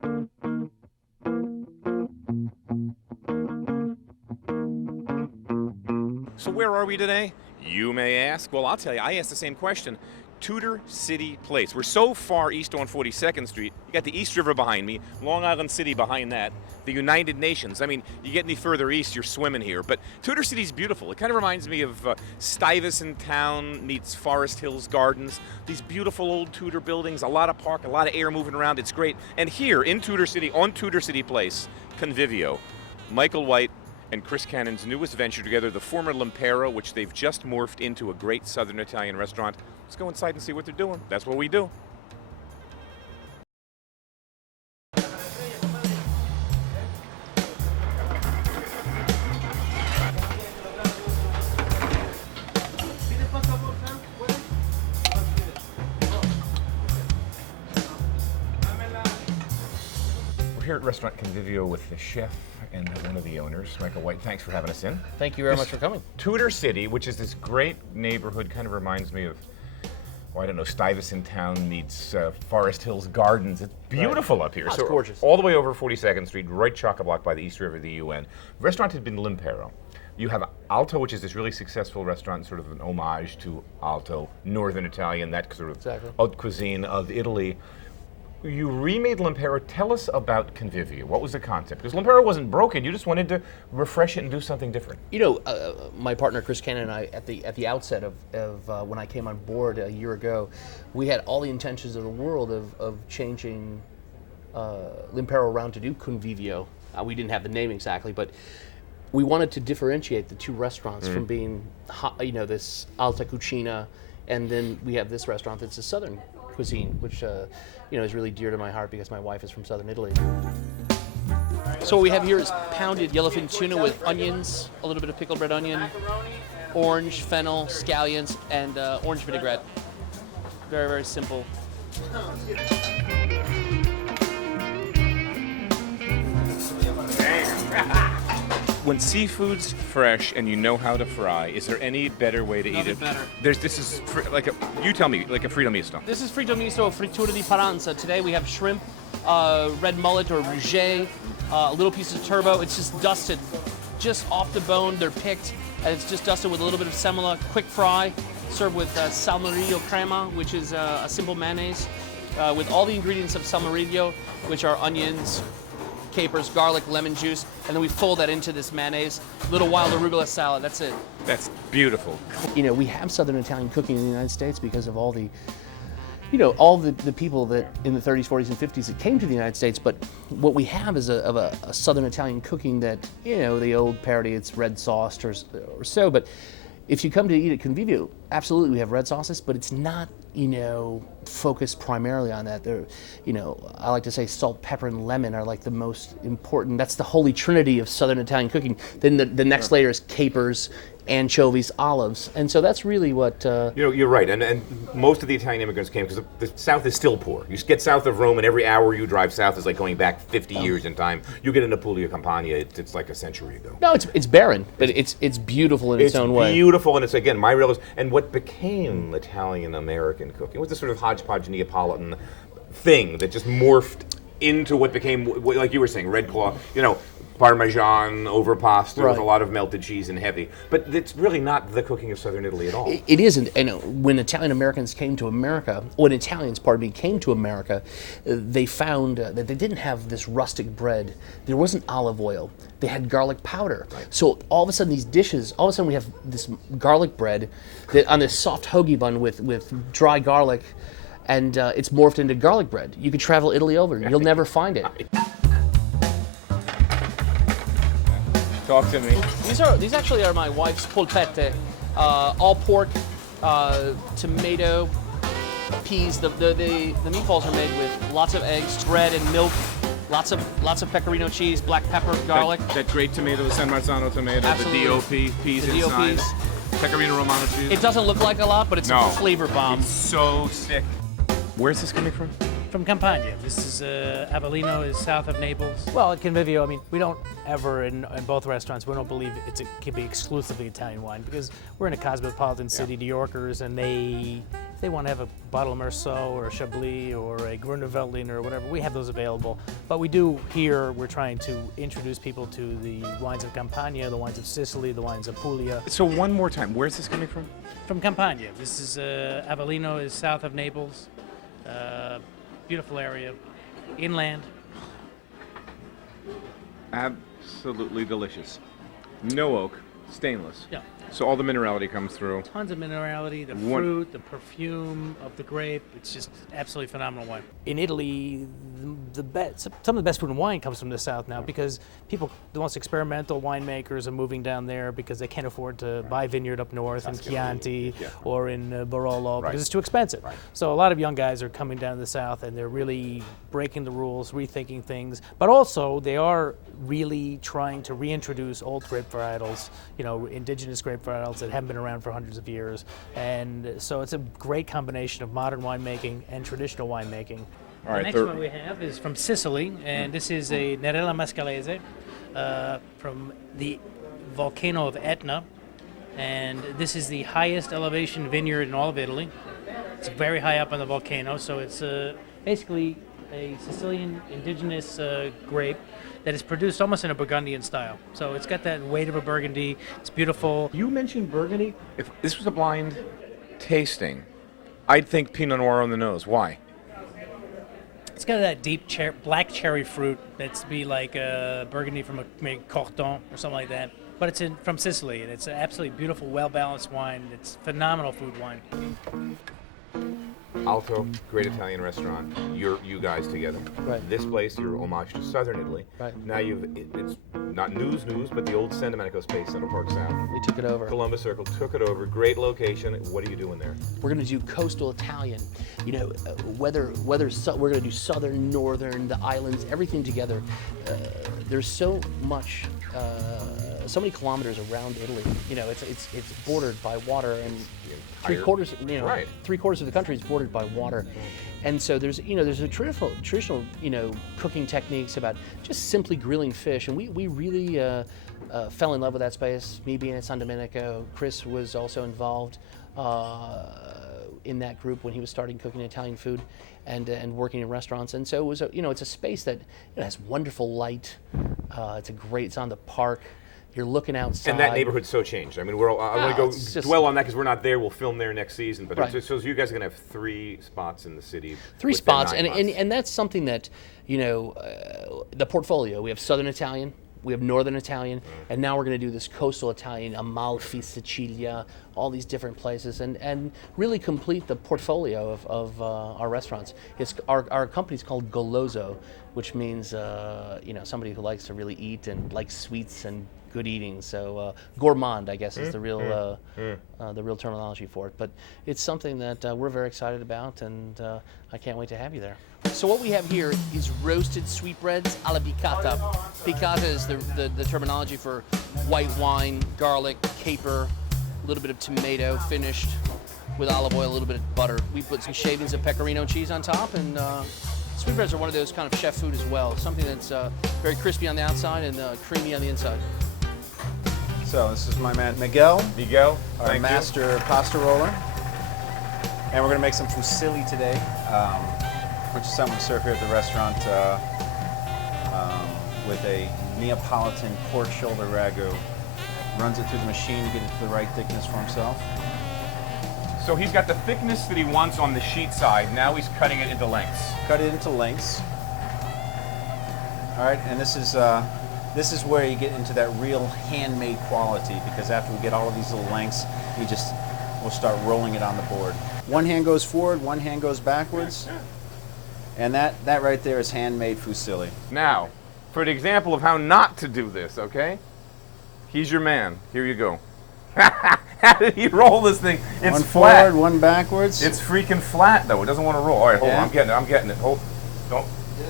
So where are we today? You may ask. Well, I'll tell you, I asked the same question. Tudor City Place. We're so far east on 42nd Street. You got the East River behind me, Long Island City behind that, the United Nations. I mean, you get any further east, you're swimming here. But Tudor City's beautiful. It kind of reminds me of Stuyvesant Town meets Forest Hills Gardens. These beautiful old Tudor buildings, a lot of park, a lot of air moving around. It's great. And here in Tudor City, on Tudor City Place, Convivio, Michael White and Chris Cannon's newest venture together, the former L'impero, which they've just morphed into a great Southern Italian restaurant. Let's go inside and see what they're doing. That's what we do. We're here at Restaurant Convivio with the chef and one of the owners, Michael White. Thanks for having us in. Thank you very much for coming. Tudor City, which is this great neighborhood, kind of reminds me of, I don't know, Stuyvesant Town meets Forest Hills Gardens. It's beautiful up here. Oh, it's gorgeous. All the way over 42nd Street, right chock-a-block by the East River, the UN. The restaurant had been L'impero. You have Alto, which is this really successful restaurant, sort of an homage to Alto, Northern Italian, that sort of haute cuisine of Italy. You remade L'impero. Tell us about Convivio. What was the concept? Because L'impero wasn't broken. You just wanted to refresh it and do something different. You know, my partner Chris Cannon and I, at the outset of when I came on board a year ago, we had all the intentions of the world of changing L'impero around to do Convivio. We didn't have the name exactly, but we wanted to differentiate the two restaurants from being, this alta cucina, and then we have this restaurant that's a Southern cuisine, which is really dear to my heart because my wife is from Southern Italy. So what we have here is pounded yellowfin tuna with onions, a little bit of pickled red onion, orange, fennel, scallions, and orange vinaigrette. Very, very simple. When seafood's fresh and you know how to fry, is there any better way to eat it? Better. This is you tell me, like a Frito Misto. This is Frito Misto Frittura di Paranza. Today we have shrimp, red mullet or rouget, a little piece of turbot. It's just dusted, just off the bone. They're picked, and it's just dusted with a little bit of semola, quick fry, served with salmorejo crema, which is a simple mayonnaise, with all the ingredients of salmorejo, which are onions, capers, garlic, lemon juice, and then we fold that into this mayonnaise. Little wild arugula salad, that's it. That's beautiful. You know, we have Southern Italian cooking in the United States because of all the, all the people that in the 30s, 40s, and 50s that came to the United States, but what we have is a Southern Italian cooking that, the old parody, it's red sauced or so, but if you come to eat at Convivio, absolutely we have red sauces, but it's not, focused primarily on that. They're, I like to say salt, pepper, and lemon are like the most important. That's the holy trinity of Southern Italian cooking. Then the next layer is capers, anchovies, olives, and so that's really what. You're right, and most of the Italian immigrants came because the South is still poor. You get south of Rome, and every hour you drive south is like going back 50 years in time. You get into Puglia Campania, it's like a century ago. No, it's barren, but it's beautiful in its own way. It's beautiful, and it's again my realism. And what became Italian American cooking was this sort of hodgepodge Neapolitan thing that just morphed into what became, like you were saying, red claw. Parmesan over pasta with a lot of melted cheese and heavy. But it's really not the cooking of Southern Italy at all. It isn't. And when Italian Americans came to America, when Italians, came to America, they found that they didn't have this rustic bread. There wasn't olive oil. They had garlic powder. Right. So all of a sudden these dishes, we have this garlic bread that on this soft hoagie bun with dry garlic, and it's morphed into garlic bread. You could travel Italy over, and you'll never find it. Talk to me. These actually are my wife's polpette, all pork, tomato, peas. The meatballs are made with lots of eggs, bread, and milk. Lots of pecorino cheese, black pepper, garlic. That great tomato, the San Marzano tomato, Absolutely. the DOP peas inside. Pecorino Romano cheese. It doesn't look like a lot, but it's a flavor bomb. It's so sick. Where's this coming from? From Campania. This is Avellino, is south of Naples. Well, at Convivio, we don't ever, in both restaurants, we don't believe it can be exclusively Italian wine because we're in a cosmopolitan city, New Yorkers, and they want to have a bottle of Merceau or a Chablis or a Grüner Veltliner or whatever, we have those available. But we do here, we're trying to introduce people to the wines of Campania, the wines of Sicily, the wines of Puglia. So one more time, where's this coming from? From Campania. This is Avellino is south of Naples. Beautiful area, inland. Absolutely delicious. No oak, stainless. Yeah. So all the minerality comes through. Tons of minerality, the fruit, the perfume of the grape. It's just absolutely phenomenal wine. In Italy, some of the best food and wine comes from the south now because people, the most experimental winemakers are moving down there because they can't afford to buy vineyard up north in Chianti or in Barolo because it's too expensive. Right. So a lot of young guys are coming down to the south and they're really breaking the rules, rethinking things. But also they are really trying to reintroduce old grape varietals, indigenous grape varietals that haven't been around for hundreds of years. And so it's a great combination of modern winemaking and traditional winemaking. All right, the next one we have is from Sicily, and this is a Nerella Mascalese from the volcano of Etna. And this is the highest elevation vineyard in all of Italy. It's very high up on the volcano, so it's basically a Sicilian indigenous grape that is produced almost in a Burgundian style. So it's got that weight of a Burgundy. It's beautiful. You mentioned Burgundy. If this was a blind tasting, I'd think Pinot Noir on the nose. Why? It's got that deep black cherry fruit that's be like Burgundy from maybe Corton or something like that. But it's from Sicily, and it's an absolutely beautiful, well-balanced wine. It's phenomenal food wine. Alto, great Italian restaurant. You guys together. Right. This place, your homage to Southern Italy. Right. Now it's not news, but the old San Domenico space, Central Park South. We took it over. Columbus Circle took it over. Great location. What are you doing there? We're going to do coastal Italian. Whether we're going to do southern, northern, the islands, everything together. There's so much. So many kilometers around Italy. It's bordered by water, and three quarters of the country is bordered by water. And so there's a traditional cooking techniques about just simply grilling fish, and we really fell in love with that space. Me being at San Domenico, Chris was also involved in that group when he was starting cooking Italian food and working in restaurants. And so it was it's a space that has wonderful light. It's on the park. You're looking outside. And that neighborhood's so changed. I mean, I want to go dwell on that because we're not there. We'll film there next season. But so you guys are going to have 3 spots in the city. 3 spots, and that's something that, the portfolio. We have Southern Italian, we have Northern Italian, and now we're going to do this coastal Italian, Amalfi, Sicilia, all these different places, and really complete the portfolio of our restaurants. Our company's called Goloso, which means somebody who likes to really eat and likes sweets and good eating. So gourmand, I guess, is the real terminology for it. But it's something that we're very excited about, and I can't wait to have you there. So what we have here is roasted sweetbreads alla piccata. Piccata is the terminology for white wine, garlic, caper, a little bit of tomato, finished with olive oil, a little bit of butter. We put some shavings of pecorino cheese on top, and sweetbreads are one of those kind of chef food as well. Something that's very crispy on the outside and creamy on the inside. So this is my man Miguel, our master pasta roller. And we're going to make some fusilli today, which is something we serve here at the restaurant with a Neapolitan pork shoulder ragu. Runs it through the machine to get it to the right thickness for himself. So he's got the thickness that he wants on the sheet side. Now he's cutting it into lengths. Cut it into lengths. All right, and this is where you get into that real handmade quality, because after we get all of these little lengths, we'll start rolling it on the board. One hand goes forward, one hand goes backwards, and that right there is handmade fusilli. Now, for an example of how not to do this, okay? He's your man. Here you go. How did he roll this thing? It's one flat. Forward, one backwards. It's freaking flat, though. It doesn't want to roll. All right, hold on. I'm getting it.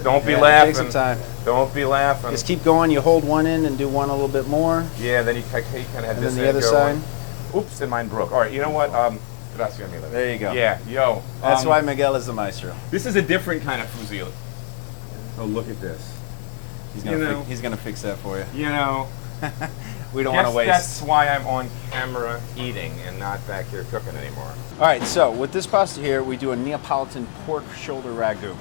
Don't be Take laughing. some time. Don't be laughing. Just keep going. You hold one end and do one a little bit more. Yeah, then you kind of had And this then the other going. side. Oops, and mine broke. All right, you know what? Grazie mille. There you go. Yeah, yo. That's why Miguel is the maestro. This is a different kind of fusilli. Oh, look at this. He's gonna fix that for you. You know. we don't want to waste. That's why I'm on camera eating and not back here cooking anymore. All right, so with this pasta here, we do a Neapolitan pork shoulder ragu.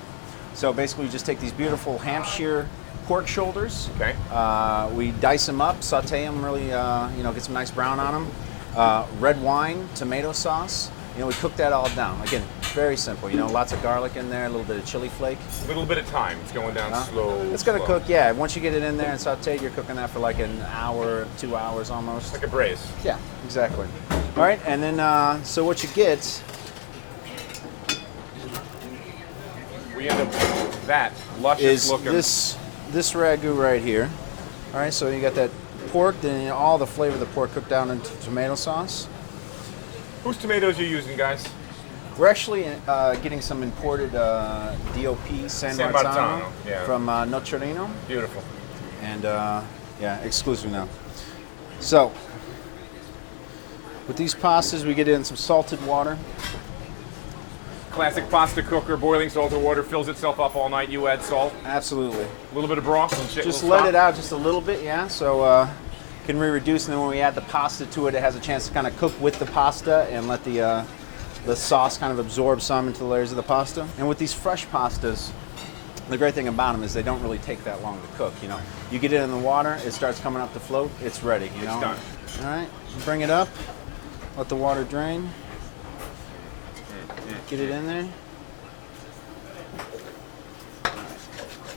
So basically, we just take these beautiful Hampshire pork shoulders. Okay. We dice them up, saute them really, get some nice brown on them. Red wine, tomato sauce. We cook that all down. Again, very simple. Lots of garlic in there, a little bit of chili flake. A little bit of time. It's going down slow. It's gonna slow. cook, yeah. Once you get it in there and sauteed, you're cooking that for like an hour, 2 hours almost. Like a braise. Yeah, exactly. All right, and then so what you get, We end up with that luscious is looking. this ragu right here. All right, so you got that pork, then all the flavor of the pork cooked down into tomato sauce. Whose tomatoes are you using, guys? We're actually getting some imported DOP San Marzano yeah. from Nocerino, Beautiful. and exclusive now. So with these pastas, we get in some salted water. Classic pasta cooker, boiling salted water, fills itself up all night. You add salt, Absolutely. a little bit of broth, and shit. Just let it out just a little bit, yeah. So can reduce, and then when we add the pasta to it, it has a chance to kind of cook with the pasta and let the sauce kind of absorb some into the layers of the pasta. And with these fresh pastas, the great thing about them is they don't really take that long to cook. You get it in the water, it starts coming up to float, it's ready. It's done. All right, bring it up, let the water drain, get it in there.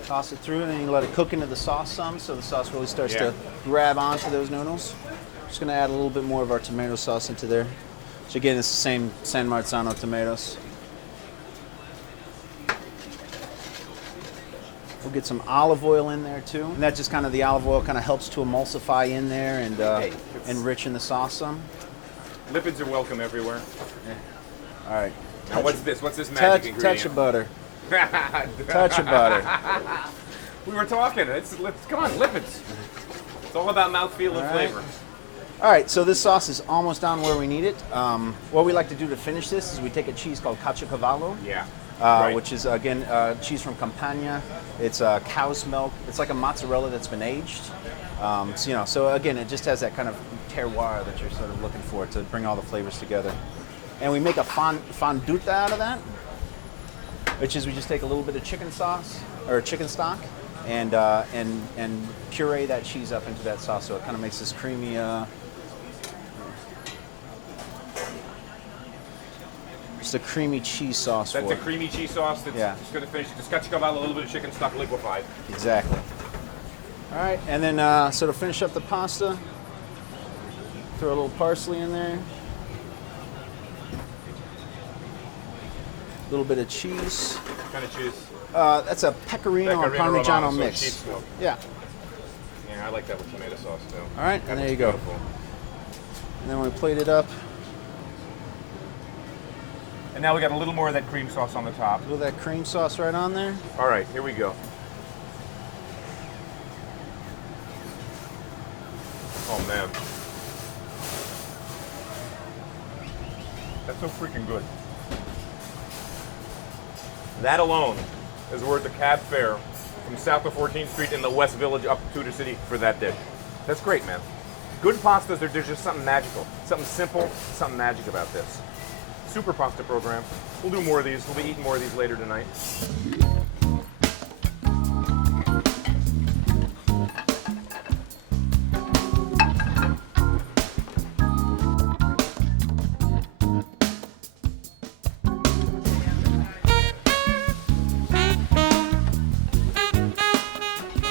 Toss it through, and then you let it cook into the sauce some, so the sauce really starts to grab onto those noodles. Just gonna add a little bit more of our tomato sauce into there. So again, it's the same San Marzano tomatoes. We'll get some olive oil in there too, and that just kind of, the olive oil kind of helps to emulsify in there and enrichen the sauce some. Lipids are welcome everywhere. All right. Now what's this? What's this magic ingredient? Touch of butter. Touch of butter. We were talking. Come on, lipids. It's all about mouthfeel and flavor. All right, so this sauce is almost down where we need it. What we like to do to finish this is we take a cheese called caciocavallo, Yeah. which is, again, cheese from Campania. It's cow's milk. It's like a mozzarella that's been aged. So again, it just has that kind of terroir that you're sort of looking for to bring all the flavors together. And we make a fonduta out of that, which is we just take a little bit of chicken sauce or chicken stock and puree that cheese up into that sauce, so it kind of makes this creamy. Just a creamy cheese sauce. That's for a creamy cheese sauce that's just going to finish. Just got to come out a little bit of chicken stock liquefied. Exactly. All right, and then so to finish up the pasta, throw a little parsley in there. A little bit of cheese. What kind of cheese? That's a pecorino and Parmigiano so mix. cheese milk. Yeah. Yeah, I like that with tomato sauce too. All right, and there you go. Beautiful. And then we plate it up. And now we got a little more of that cream sauce on the top. With that cream sauce right on there. All right, here we go. Oh man, that's so freaking good. That alone is worth a cab fare from south of 14th Street in the West Village up to Tudor City for that dish. That's great, man. Good pastas, there's just something magical, something simple, something magic about this. Super pasta program. We'll do more of these. We'll be eating more of these later tonight.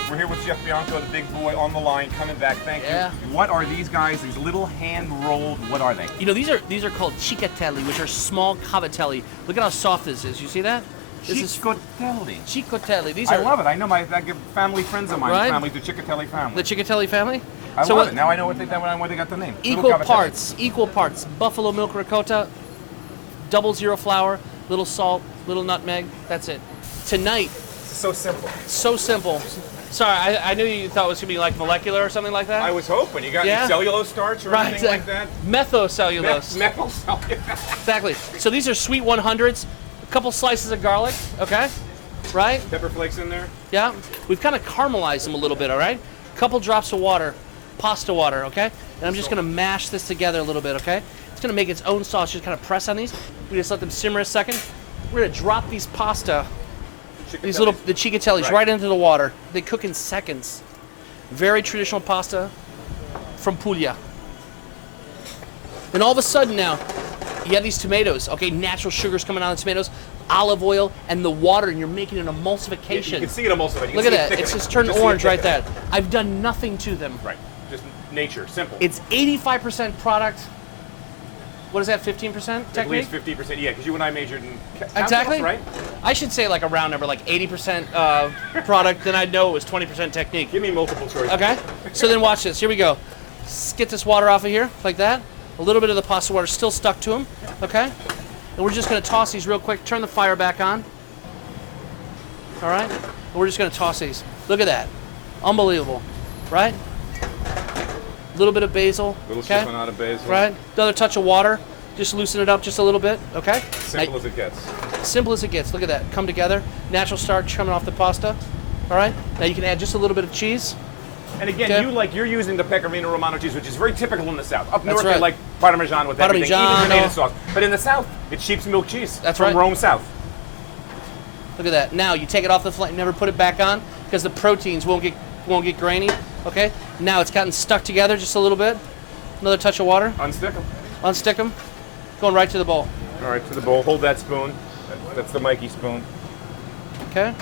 We're here with Chef Bianco, the big boy, on the line, coming back. Thank you. What are these guys? These little hand-rolled, what are they? These are called ciccatelli, which are small cavatelli. Look at how soft this is. You see that? Ciccatelli. Ciccatelli. These I are love it. I know my family friends of mine. Right? Family's the Ciccatelli family. the ciccatelli family. I love it. Now I know where they got the name. Little Equal cavatelli. parts. Buffalo milk ricotta, 00 flour, little salt, little nutmeg. That's it. Tonight, It's so simple. so simple. Sorry, I knew you thought it was gonna be like molecular or something like that. I was hoping. You got Yeah. any cellulose starch or anything like that? Methocellulose. Methyl cellulose. Exactly. So these are sweet 100s. A couple slices of garlic. Okay. Right. Pepper flakes in there. Yeah. We've kind of caramelized them a little bit. All right. Couple drops of water. pasta water, okay? And I'm just gonna mash this together a little bit, okay? It's gonna make its own sauce. Just kind of press on these. We just let them simmer a second. We're gonna drop these pasta, the cicatellis, right into the water. They cook in seconds. Very traditional pasta from Puglia. And all of a sudden now, you have these tomatoes, okay? Natural sugars coming out of the tomatoes, olive oil, and the water, and you're making an emulsification. You can see it emulsified. Look at that. It's just turned orange right there. I've done nothing to them. Right. Just nature. Simple. It's 85% product. What is that, 15% technique? At least 50%, yeah, because you and I measured in Exactly. right? I should say like a round number, like 80% product, then I'd know it was 20% technique. Give me multiple choice. Okay? So then watch this. Here we go. Get this water off of here, like that. A little bit of the pasta water still stuck to them, okay? And we're just gonna toss these real quick. Turn the fire back on. All right? And we're just gonna toss these. Look at that. Unbelievable, right? A little bit of basil, Little okay? chiffonata basil. Right? Another touch of water. Just loosen it up just a little bit, okay? Simple as it gets. Simple as it gets. Look at that. Come together. Natural starch coming off the pasta. All right? Now you can add just a little bit of cheese. And again, Okay. you're using the Pecorino Romano cheese, which is very typical in the South. Up north, right. they like Parmesan with everything, even Parmigiano. tomato sauce. But in the South, it's sheep's milk cheese. That's from right. Rome South. Look at that. Now you take it off the flame, never put it back on because the proteins won't get grainy. Okay? Now it's gotten stuck together just a little bit. Another touch of water. Unstick them. Unstick them. Going right to the bowl. All right, to the bowl. Hold that spoon. That's the Mikey spoon. Okay?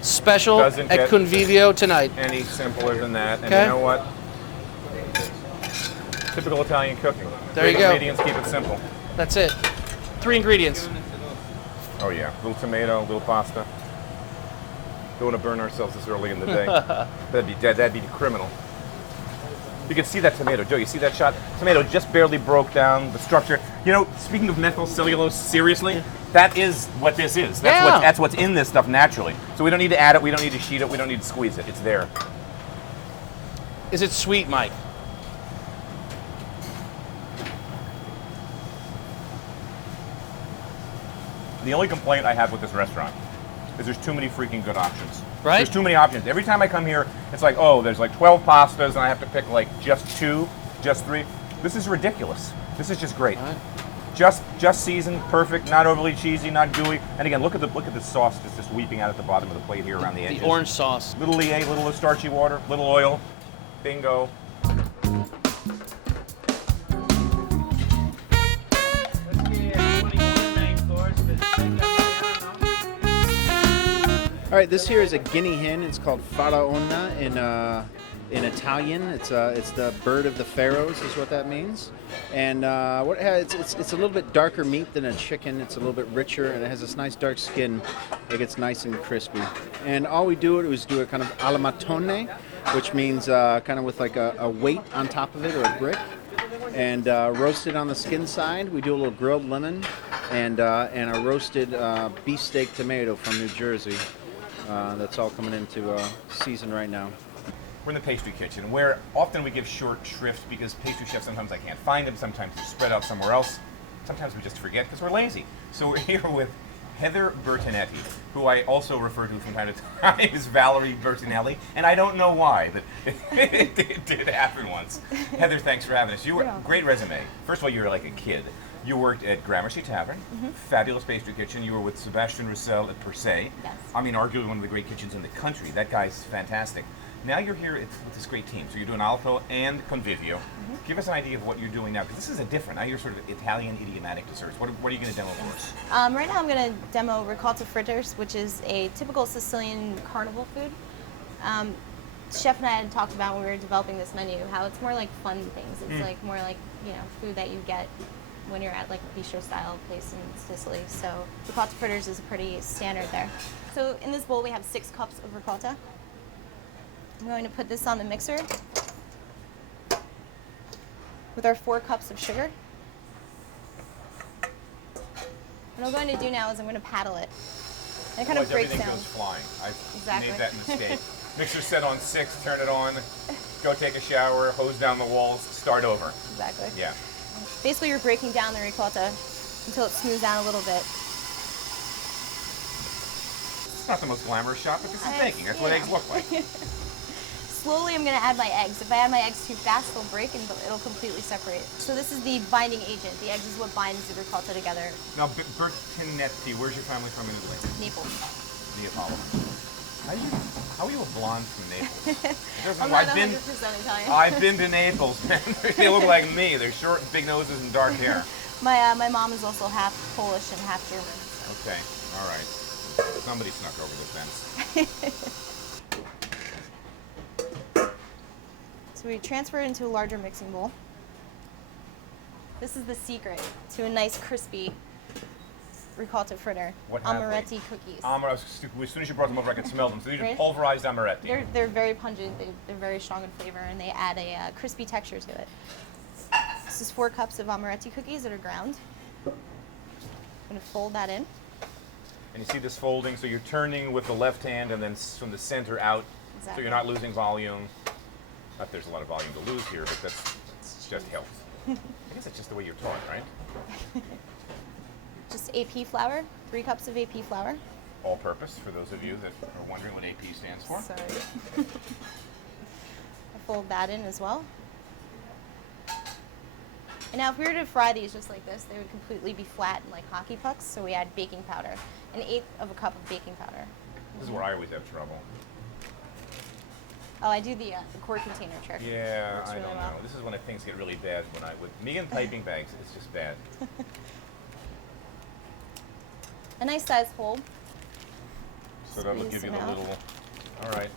Special Doesn't at get- Convivio tonight. Any simpler than that. And Okay. you know what? Typical Italian cooking. There you Great go. Ingredients, keep it simple. That's it. 3 ingredients. Oh yeah, little tomato, little pasta. Don't want to burn ourselves this early in the day. That'd be dead. That'd be criminal. You can see that tomato, Joe. You see that shot? Tomato just barely broke down the structure. You know, speaking of methyl cellulose, seriously, that is what this is. That's what's in this stuff naturally. So we don't need to add it. We don't need to sheet it. We don't need to squeeze it. It's there. Is it sweet, Mike? The only complaint I have with this restaurant is there's too many freaking good options. Right? There's too many options. Every time I come here, it's like, oh, there's like 12 pastas and I have to pick like just 2, just 3. This is ridiculous. This is just great. Right. Just seasoned, perfect, not overly cheesy, not gooey. And again, look at the sauce just weeping out at the bottom of the plate here around the edges. The orange sauce. Little lié, little starchy water, little oil. Bingo. All right, this here is a guinea hen. It's called faraona in Italian. It's the bird of the pharaohs is what that means. And it's a little bit darker meat than a chicken. It's a little bit richer, and it has this nice dark skin. It gets nice and crispy. And all we do is do it kind of alla matone, which means kind of with like a weight on top of it or a brick. And roasted on the skin side. We do a little grilled lemon and a roasted beefsteak tomato from New Jersey. That's all coming into season right now. We're in the pastry kitchen, where often we give short shrift because pastry chefs, sometimes I can't find them, sometimes they're spread out somewhere else. Sometimes we just forget because we're lazy. So we're here with Heather Bertinetti, who I also refer to from time to time as Valerie Bertinelli, and I don't know why, but it did happen once. Heather, thanks for having us. You were great resume. First of all, you were like a kid. You worked at Gramercy Tavern, fabulous pastry kitchen. You were with Sebastian Roussel at Per Se. Yes. I mean, arguably one of the great kitchens in the country. That guy's fantastic. Now you're here with this great team. So you're doing Alto and Convivio. Give us an idea of what you're doing now, because this is a different. Now you're sort of Italian idiomatic desserts. What are you going to demo for us? Right now I'm going to demo ricotta fritters, which is a typical Sicilian carnival food. Chef and I had talked about when we were developing this menu, how it's more like fun things. It's like more like, food that you get when you're at like a bistro style place in Sicily. So ricotta fritters is pretty standard there. So in this bowl we have 6 cups of ricotta. I'm going to put this on the mixer with our 4 cups of sugar. What I'm going to do now is I'm going to paddle it. And it kind of breaks everything down. goes flying. I Exactly. made that mistake. Mixer set on 6, turn it on, go take a shower, hose down the walls, start over. Exactly. Yeah. Basically, you're breaking down the ricotta until it smooths out a little bit. It's not the most glamorous shot, but this is baking. That's what eggs look like. slowly I'm going to add my eggs. If I add my eggs too fast, they'll break and it'll completely separate. So this is the binding agent. The eggs is what binds the ricotta together. Now, Bertinetti, where's your family from in Italy? Naples. Neapolo. How are you a blonde from Naples? I'm not 100% Italian. I've been to Naples, man. They look like me. They're short, big noses, and dark hair. My mom is also half Polish and half German. Okay, all right. Somebody snuck over the fence. So we transfer it into a larger mixing bowl. This is the secret to a nice crispy ricotta fritter. What have Amaretti cookies. As soon as you brought them over, I could smell them. So these are Really? pulverized amaretti. They're very pungent. They're very strong in flavor, and they add a crispy texture to it. This is 4 cups of amaretti cookies that are ground. I'm going to fold that in. And you see this folding, so you're turning with the left hand and then from the center out, so Exactly. you're not losing volume. Not there's a lot of volume to lose here, but that's just health. I guess it's just the way you're taught, right? Just AP flour, 3 cups of AP flour. All purpose, for those of you that are wondering what AP stands for. Sorry. I fold that in as well. And now if we were to fry these just like this, they would completely be flat and like hockey pucks, so we add baking powder, 1/8 of a cup of baking powder. This is where I always have trouble. Oh, I do the quart container trick. Yeah, Works I really don't well. know. This is when things get really bad. With me and piping bags, it's just bad. A nice sized hole. So that'll Squeeze give you them the out. little. All right.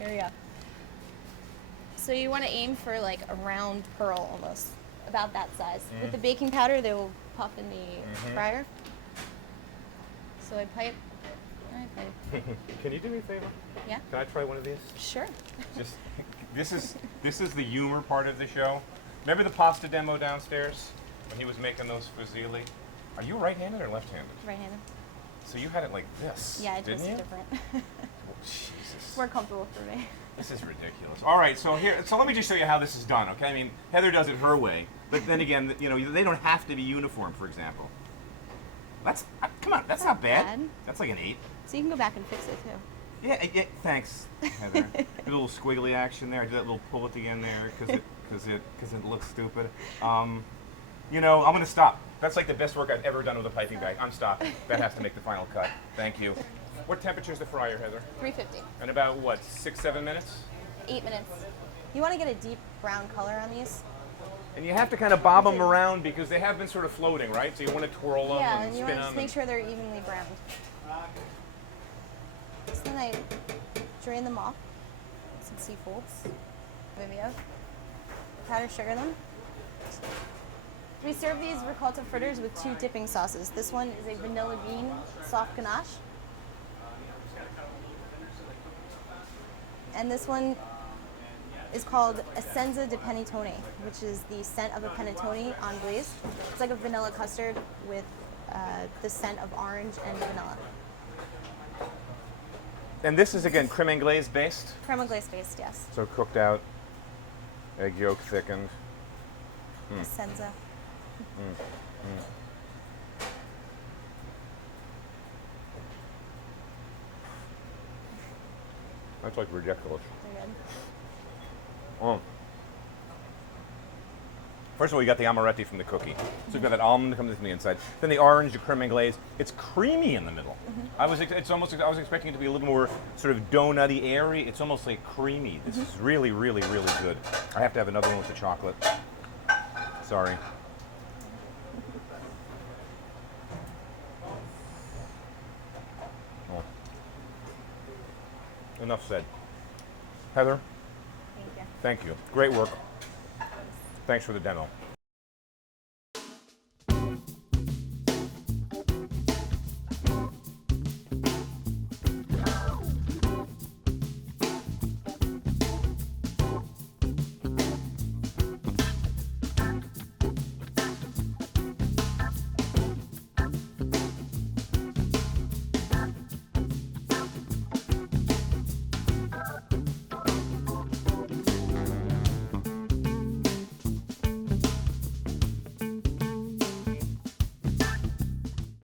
Here we go. So you want to aim for like a round pearl almost, about that size. With the baking powder, they will puff in the fryer. So I pipe. Can you do me a favor? Yeah, Can I try one of these? sure. Just this is the humor part of the show. Remember the pasta demo downstairs when he was making those fusilli? Are you right-handed or left-handed? Right-handed. So you had it like this. Yeah, I didn't twist you? it different. Oh, Jesus. It's more comfortable for me. This is ridiculous. All right, so let me just show you how this is done, okay? I mean, Heather does it her way, but then again, you know, they don't have to be uniform, for example. Come on, that's not bad. bad. That's like an 8. So you can go back and fix it too. Yeah, thanks, Heather. A little squiggly action there. I did that little pull at the end there because it looks stupid. You know, I'm gonna stop. That's like the best work I've ever done with a piping bag. I'm stopping. That has to make the final cut. Thank you. What temperature is the fryer, Heather? 350. And about what, 6-7 minutes? 8 minutes. You want to get a deep brown color on these? And you have to kind of bob them around because they have been sort of floating, right? So you want to twirl them Yeah, and and you spin want to them. just make sure they're evenly browned. So then I drain them off. Some seafolds. Convivio. Powdered sugar them. We serve these ricotta fritters with 2 dipping sauces. This one is a vanilla bean soft ganache. And this one is called Essenza di Panettone, which is the scent of a panettone on glaze. It's like a vanilla custard with the scent of orange and vanilla. And this is, again, creme anglaise based? Creme anglaise based, yes. So cooked out, egg yolk thickened. Essenza. That's like ridiculous. They're good. Oh. First of all, you got the amaretti from the cookie. So you've got that almond that comes from the inside. Then the orange, the creme anglaise. It's creamy in the middle. I was expecting it to be a little more sort of donutty, airy. It's almost like creamy. This is really, really, really good. I have to have another one with the chocolate. Sorry. Oh. Enough said. Heather, Thank you. thank you. Great work. Thanks for the demo.